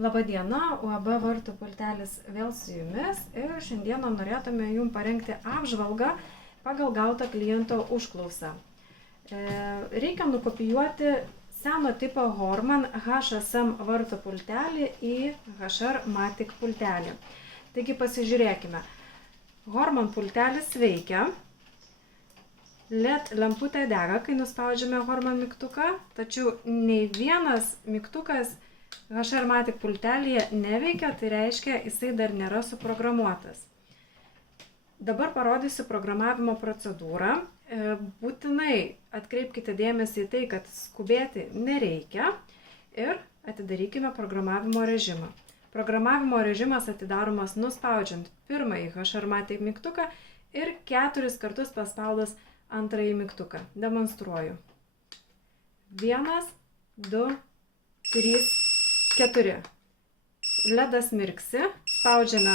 Labadiena, UAB vartų pultelis vėl su jumis ir šiandieną norėtume jums parengti apžvalgą pagal gautą kliento užklausą. Reikia nukopijuoti seno tipo Horman HSM vartų pultelį į HR-Matic pultelį. Taigi pasižiūrėkime. Horman pultelis veikia. LED lemputė dega, kai nuspaudžiame Horman mygtuką, tačiau nei vienas mygtukas HR-Matic pultelėje neveikia, tai reiškia, jisai dar nėra suprogramuotas. Dabar parodysiu programavimo procedūrą. Būtinai atkreipkite dėmesį į tai, kad skubėti nereikia ir atidarykime programavimo režimą. Programavimo režimas atidaromas nuspaudžiant pirmąjį HR-Matic mygtuką ir 4 kartus paspaudus antrąjį mygtuką. Demonstruoju. 1, 2, 3, 4. LEDas mirksi, spaudžiame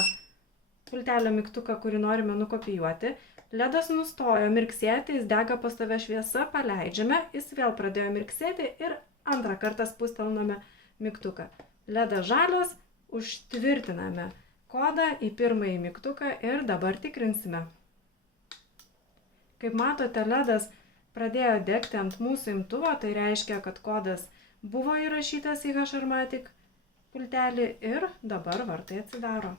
pultelio mygtuką, kurį norime nukopijuoti. LEDas nustojo mirksėti, jis dega pastovia šviesa, paleidžiame, jis vėl pradėjo mirksėti ir antrą kartą spustelname mygtuką. LEDas žalias, užtvirtiname kodą į pirmąjį mygtuką ir dabar tikrinsime. Kaip matote, LEDas pradėjo degti ant mūsų imtuvo, tai reiškia, kad kodas buvo įrašytas į HR-Matic pultelį ir dabar vartai atsidaro.